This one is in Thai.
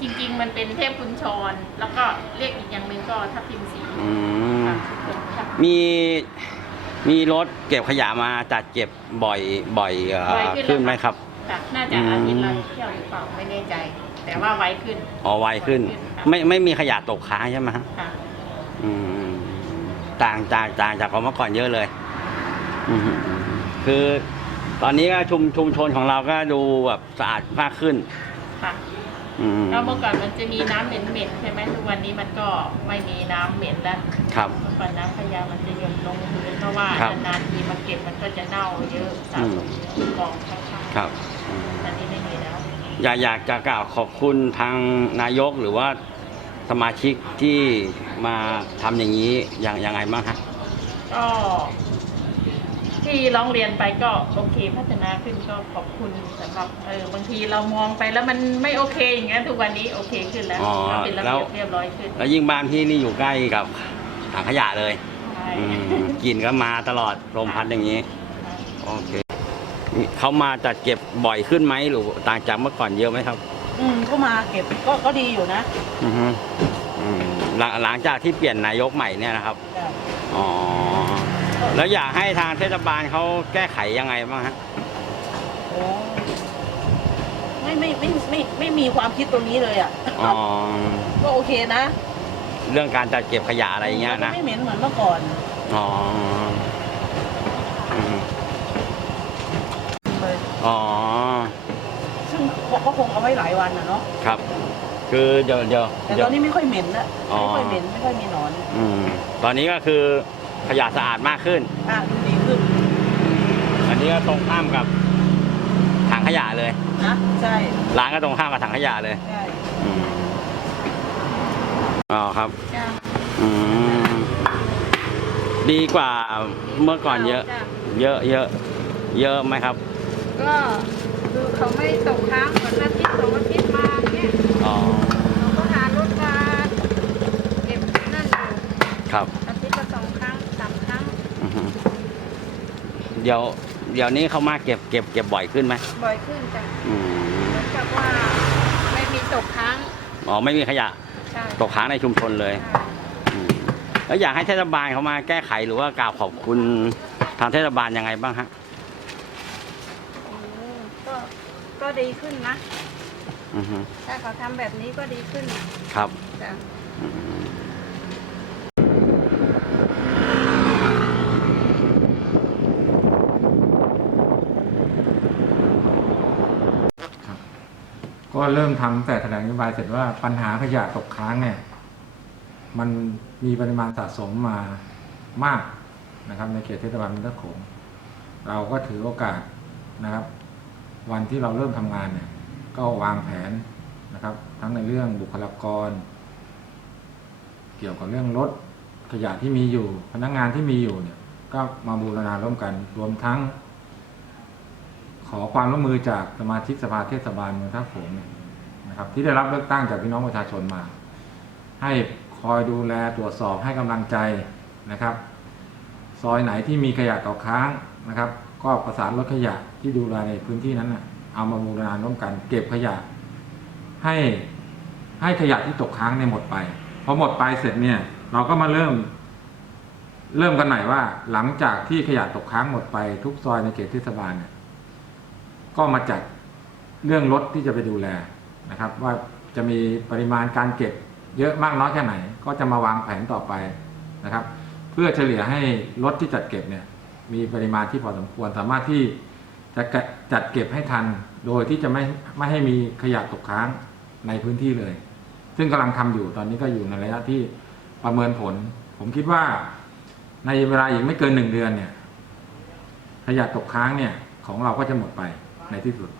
จริง ๆ มันเป็นเทพคุณชร แล้วก็เรียกอีกอย่างหนึ่งก็ทับทิมสีมีมีรถเก็บขยะมาจัดเก็บบ่อยบ่อยอ่อบ่ขึ้นวขึ้นไหมครับน่าจะอาทิตย์ละเที่ยวหรือเปล่าไม่แน่ใจ แต่ว่าไวขึ้น อ๋อไวขึ้นนไม่ไม่มีขยะตกค้างใช่ไหมฮะค่ะอืต่างจากต่างจากของเมื่อก่อนเยอะเลยคือตอนนี้ก็ชุมชุมชนของเราก็ดูแบบสะอาดมากขึ้น ค่ะ อืมแล้วเมื่อก่อนมันจะมีน้ำเหม็นๆใช่ไหมทุกวันนี้มันก็ไม่มีน้ำเหม็นแล้วครับเมื่อก่อนน้ำขยะมันจะหยดลงพื้นเพราะว่าครับนานๆทีมาเก็บมันก็จะเน่าเยอะสะสมเยอะกองข้างๆครับอืมตอนนี้ไม่มีแล้วอยากอยากจะกล่าวขอบคุณทางนายกหรือว่าสมาชิกที่มาทำอย่างนี้อย่างยังไงบ้างฮะก็ ที่ร้องเรียนไปก็โอเคพัฒนาขึ้นก็ขอบคุณสำหรับเออบางทีเรามองไปแล้วมันไม่โอเคอย่างเงี้ยทุกวันนี้โอเคขึ้นแล้วอ๋อก็เป็นระแล้เบีว ยบเรียบร้อยขึ้นแล้วยิ่งบ้านพี่นี่อยู่ใกล้กับถังขยะเลยใช่อืมกลิ่นก็มาตลอดลมพัดอย่างนี้ โอเคเขามาจัดเก็บบ่อยขึ้นไหมหรือต่างจากเมื่อก่อนเยอะไหมครับอืมก็มาเก็บก็ก็ดีอยู่นะอือฮึอืมหลังหลังจากที่เปลี่ยนนายกใหม่เนี่ยนะครับ จ้ะอ๋อ แล้วอยากให้ทางเทศบาลเขาแก้ไขยังไงบ้างฮะโอ้ไม่ไม่ไม่ไม่ไม่มีความคิดตรงนี้เลยอะอ๋อก็โอเคนะ เรื่องการจัดเก็บขยะอะไรอย่างเงี้ยมันก็นะไม่เหม็นเหมือนเมื่อก่อนอ๋ออืมเลยอ๋อซึ่งก็คงเอาไว้หลายวันนะเนาะครับ คือเดี๋ยวเดี๋ยวแต่เดี๋ตยอวนนี้ไม่ค่อยเหม็นละอ๋อไม่ค่อยเหม็นไม่ค่อยมีหนอน อืมตอนนี้ก็คือ ขยะสะอาดมากขึ้น อะดูดีขึ้นอันนี้ก็ตรงข้ามกับถังขยะเลย นะใช่ร้านก็ตรงข้ามกับถังขยะเลยใช่อืมอ๋อครับจ้ะอืมดีกว่าเมื่อก่อนเยอะ จ้ะเยอะเยอะเยอะไหมครับก็คือเขาไม่ตกค้างเหมือนอาทิตย์สองอาทิตย์มาเนี่ยอ๋อเราก็หารถมาเก็บนั่นอยู่ครับ อาทิตย์ละสองครั้งสามครั้ง อือฮึ เดี๋ยวเดี๋ยวนี้เขามาเก็บเก็บเก็บบ่อยขึ้นไหมบ่อยขึ้นจ้ะอืมเหมือนกับว่าไม่มีตกค้างอ๋อไม่มีขยะใช่ตกค้างในชุมชนเลยอืมแล้วอยากให้เทศบาลเขามาแก้ไขหรือว่ากล่าวขอบคุณทางเทศบาลยังไงบ้างฮะอืมก็ก็ดีขึ้นนะ อือฮึถ้าเขาทำแบบนี้ก็ดีขึ้นครับจ้ะอืม ก็เริ่มทำแต่แถลงนโยบายเสร็จว่าปัญหาขยะตกค้างเนี่ยมันมีปริมาณสะสมมามากนะครับในเขตเทศบาลเมืองตะโขงเราก็ถือโอกาสนะครับ วันที่เราเริ่มทำงานเนี่ยก็วางแผนนะครับ ทั้งในเรื่องบุคลากร เกี่ยวกับเรื่องรถขยะที่มีอยู่ พนักงานที่มีอยู่เนี่ยก็มาบูรณาร่วมกันรวมทั้ง ขอความร่วมมือจากสมาชิกสภาเทศบาลเมืองท่าโขงเนี่ยนะครับ ที่ได้รับเลือกตั้งจากพี่น้องประชาชนมา ให้คอยดูแลตรวจสอบให้กำลังใจนะครับ ซอยไหนที่มีขยะตกค้างนะครับ ก็ประสานรถขยะที่ดูแลในพื้นที่นั้นนะเอามาบูรณาร่วมกัน เก็บขยะ ให้ให้ขยะที่ตกค้างเนี่ยหมดไปพอหมดไปเสร็จเนี่ยเราก็มาเริ่ม เริ่มกันใหม่ว่า หลังจากที่ขยะตกค้างหมดไปทุกซอยในเขตเทศบาลเนี่ย ก็มาจัดเรื่องรถที่จะไปดูแลนะครับ ว่าจะมีปริมาณการเก็บเยอะมากน้อยแค่ไหน ก็จะมาวางแผนต่อไปนะครับ เพื่อเฉลี่ยให้รถที่จัดเก็บเนี่ยมีปริมาณที่พอสมควรสามารถที่จะจัดเก็บให้ทัน โดยที่จะไม่ไม่ให้มีขยะตกค้างในพื้นที่เลย ซึ่งกำลังทำอยู่ตอนนี้ก็อยู่ในระยะที่ประเมินผล ผมคิดว่า ในเวลาอีกไม่เกินหนึ่งเดือนเนี่ยขยะตกค้างเนี่ยของเราก็จะหมดไป ในที่สุด